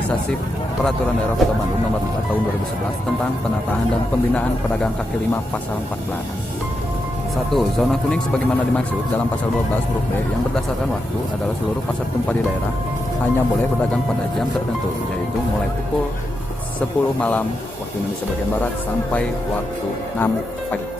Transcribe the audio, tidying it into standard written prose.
aktualisasi Peraturan Daerah Kota Bandung Nomor 4 Tahun 2011 tentang penataan dan pembinaan pedagang kaki lima pasal 14. 1. Zona kuning sebagaimana dimaksud dalam pasal 12 huruf B yang berdasarkan waktu adalah seluruh pasar tumpah di daerah hanya boleh berdagang pada jam tertentu, yaitu mulai pukul 10 malam waktu Indonesia bagian Barat sampai waktu 6 pagi.